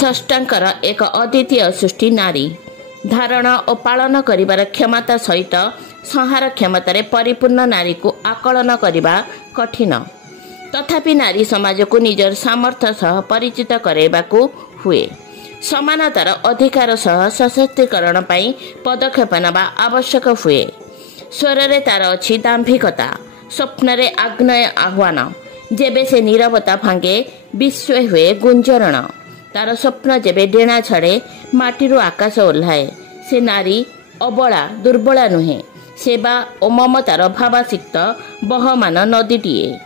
स्रष्टांकर एक अद्वितीय सृष्टि नारी धारण और पालन करिबार क्षमता सहित संहार क्षमतार परिपूर्ण नारी को आकलन करने कठिन। तथापि नारी समाज को निजर सामर्थ्य सह परिचित कराइबाकू हुए। समानतार अधिकार सह सशक्तिकरण पाई पदक्षेप नवा आवश्यक हुए। स्वर रे तार अच्छी दाम्भिकता, स्वप्न रे आग्नेय आह्वान, जेबे से नीरवता भांगे विश्व हुए गुंजरण। तार स्वप्न जेबे डेणा छाड़े माटीरू आकाश ओह्लाए। से नारी अबला दुर्बला नुहे, सेवा और ममतार भावासिक्त बहमान नदीटीए।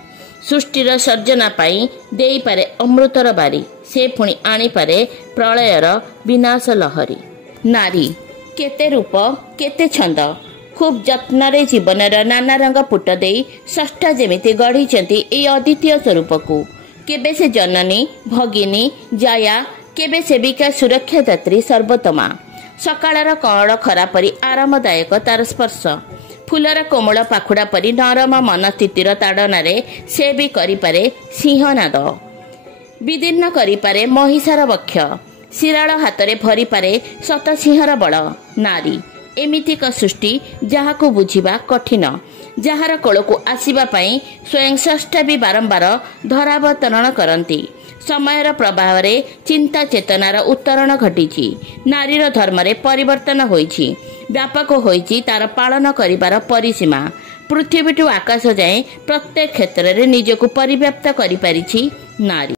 सृष्टिर सर्जना पाई देई पारे अमृतर बारी, से पुणी आनीपारे प्रलयर विनाश लहरी। नारी केते रूप केते छंद, खूब जत्न जीवनर नाना रंग पुट देई षष्ठा जेमिति गढ़ी ए अद्वितीय स्वरूप को। केबे से जननी भगिनी जाया, केबे सेविका सुरक्षा दात्री सर्वोत्तमा। सकाळर कଅଁଳ खरा परी आरामदायक तार स्पर्श, फुलर कोमल पाखुड़ा परी नरम मन स्थितिर ताड़नारे से भी करिपारे सिंहनाद, विदीर्ण करिपारे महिषार वक्ष, शिराळ हातरे भरी पारे शत सिंहर बल। नारी एमितिक सृष्टि जहाको बुझिबा कठिन, जहार कोलको आसीबा पई स्वयं स्रष्टा भी बारंबार धरावतरण करती। समयर प्रभाव रे चिंता चेतनार उत्तरण घटी। नारीर धर्म रे परिवर्तन होईछि, व्यापक होईछि तार पालन करिबार परिसीमा। पृथ्वी टू आकाश जाए प्रत्येक क्षेत्र रे निजको परिव्याप्त करि पारिछि नारी।